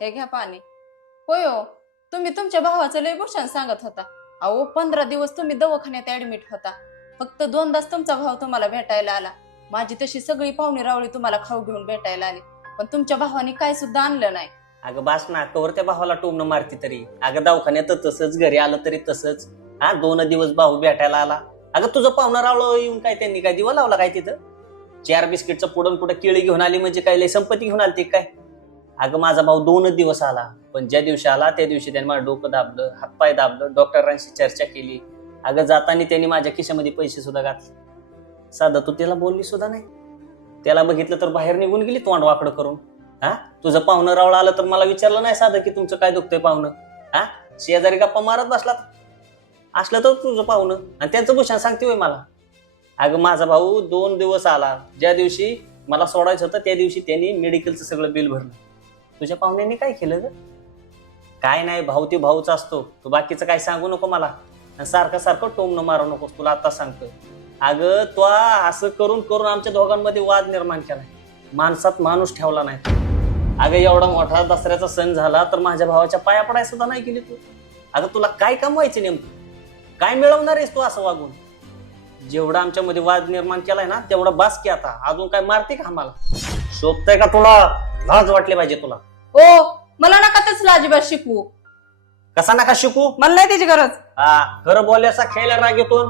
हे घ्या पाणी. होय हो, तुम्ही तुमच्या भावाचं लय भूषण सांगत होता. अहो 15 दिवस तुम्ही दवाखान्यात ऍडमिट होता. फक्त 2दाच तुमचा भाव तुम्हाला भेटायला आला. माझी तशी सगळी पाहुणी रावळी तुम्हाला खाऊ घेऊन भेटायला आली, पण तुमच्या भावाने काय सुद्धा आणलं नाही. अगं बास ना, कवर त्या भावाला टोमणं मारती तरी. अगं दवाखान्यात तसंच, घरी आलं तरी तसंच. हा 2 दिवस भाऊ भेटायला आला. अगं तुझं पाहुणं रावळ येऊन काय त्यांनी काय दिवा लावला काय तिथं? 4 बिस्किटचं पुढून पुढे केळी घेऊन आली म्हणजे काय लय संपत्ती घेऊन आली काय? अगं माझा भाऊ 2 दिवस आला, पण ज्या दिवशी आला त्या दिवशी त्याने माझं डोकं दाबलं, हातपाय दाबलं, डॉक्टरांशी चर्चा केली. अगं जाताना त्यांनी माझ्या खिशामध्ये पैसे सुद्धा घातले. साधं तू त्याला बोलली सुद्धा नाही. त्याला बघितलं तर बाहेर निघून गेली तोंड वाकडं करून. हा तुझं पाहुणं रावळ आलं तर मला विचारलं नाही साधं की तुमचं काय दुखतंय पाहुणं. हा शेजारी गप्पा मारत बसला असलं तर तुझं पाहुणं आणि त्यांचं भूषण सांगते होय मला. अगं माझा भाऊ 2 दिवस आला, ज्या दिवशी मला सोडायचं होतं त्या दिवशी त्यांनी मेडिकलचं सगळं बिल भरलं. तुझ्या पाहुण्यांनी काय केलं ग? काय नाही, भाऊ ते भाऊच असतो. तू बाकीचं काय सांगू नको मला, सारखं सारखं टोमणं मारू नकोस, तुला आता सांगतोय. अगं तो असं करून करून आमच्या दोघांमध्ये वाद निर्माण केलाय, माणसात माणूस ठेवला नाही. अगं एवढा मोठा दसऱ्याचा सण झाला तर माझ्या भावाच्या पाया पडाय सुद्धा नाही केली तू. अगं तुला काय कमवायचं नेमकं? काय मिळवणार आहेस तू असं वागून? जेवढा आमच्यामध्ये वाद निर्माण केलाय ना तेवढा बास की, आता अजून काय मारते का आम्हाला? शोभतंय का तुला? लाज वाटली पाहिजे तुला. ओ मला नका तसलं अजिबात शिकवू. कसा नका शिकू? मला नाही त्याची गरज. हा खरं बोलल्याचा खेळला राग येतो.